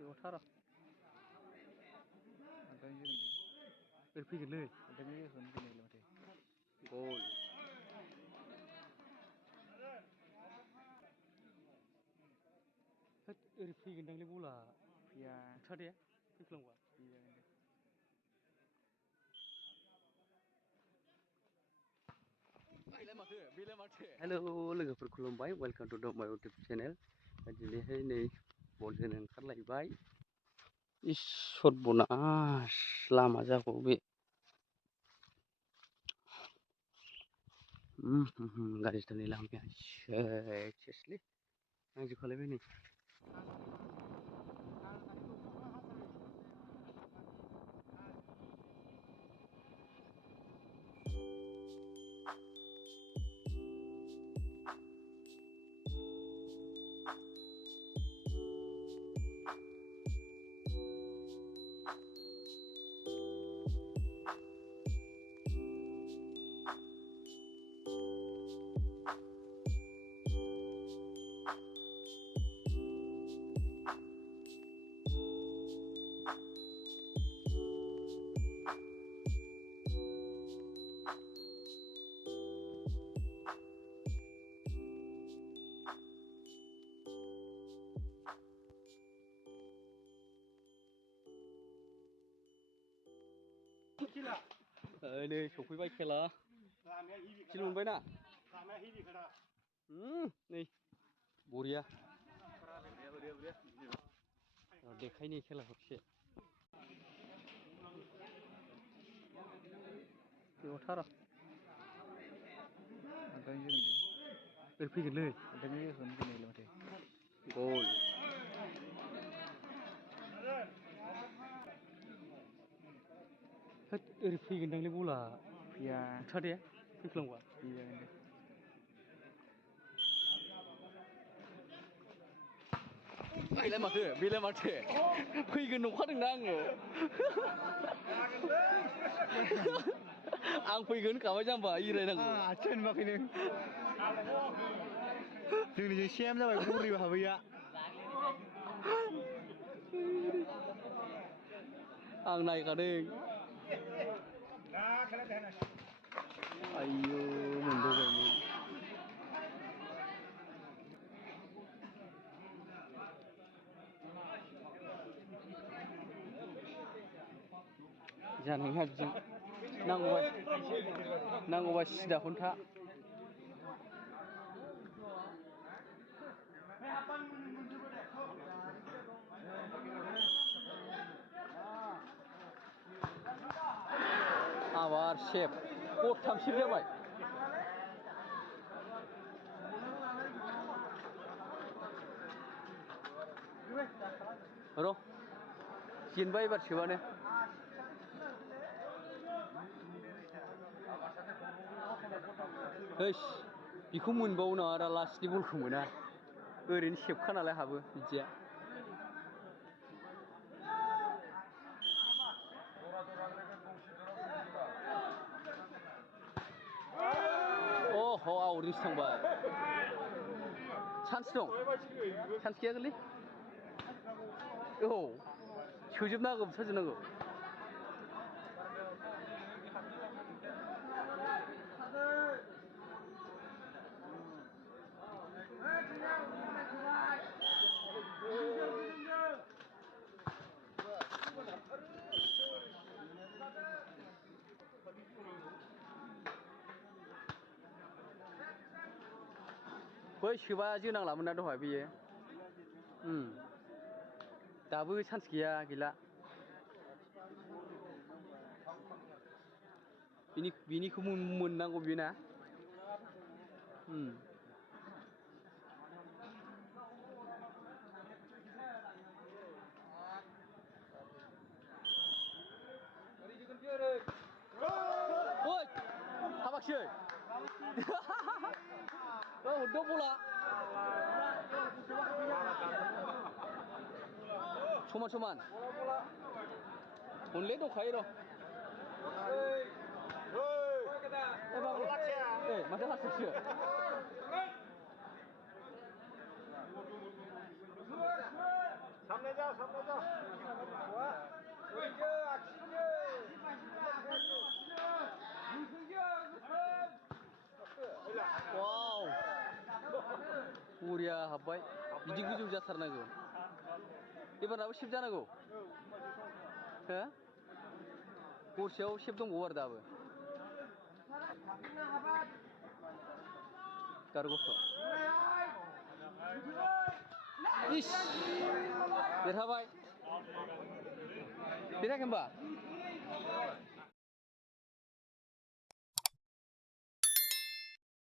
Gawथार ओरै फैगोनलै ओंखायनो होनो माथो गल होद ओरै फैगोनदांलै बला फैया बुथादे फैफ्लांबा हेल' लोगोफोर खुलुमबाय वेलकाम टु द माय इउटुब चेनेल दिनैहाय नै बल जोनो ओंखारलायबाय इसोर बनास लामा जागौ बे गाज्रिथारलै लामाया सेसलै नांजोबखालायबाय नै नै सफैबाय खेला किल मोनबायना नै बरिया देखायनि खेलाखौ एसे गवथार ओरै फैगोनलै ओंखायनो होनो माथो गल होद ओरै फैगोनदांलै बला फैया बुथादे फैफ्लांबा बेलाय माथो फैगोन नंखादोंना आङो आं फैगोन होनखाबाय जाम्बा इरायनांगौ आथिं नुवाखै नों जोंनिजों सेम जाबाय बरिबो हाबैया आं नायखादों आयौ मोनबोबायमोन जानाय नङा बिदिजों नांगौबा सिदाखौनो था आबार सेफ गथाम सेफ जाबाय र' जेनबाय एबार सोबानो हैस बेखौ मोनबावो नामा दा लास्टनि बलखौ मोना ओरैनो सेबखा नालाय हाबो बिदिया अह आवरिस थांबाय चान्स दं चान्स गैया गोरलै औ सोजोबनांगौ बुथारजोबनांगौ बै सोबा जोनांलामोन ना दहाय बेयो दाबो चान्स गैला बिनिखौ मोननांगौ बेयो ना हाबाखिसै हरदो बला समान हनलै दंखायो र' माथो हारसिंसो सामने जा बरिया हाबबाय बिदि गोजौ जाथारनांगौ एबारनाबो सेभ जानांगौ हो गरसेयाव सेभ दंबावो आरो दाबो गार गथ' इस देरहाबाय देरहायाखै होमबा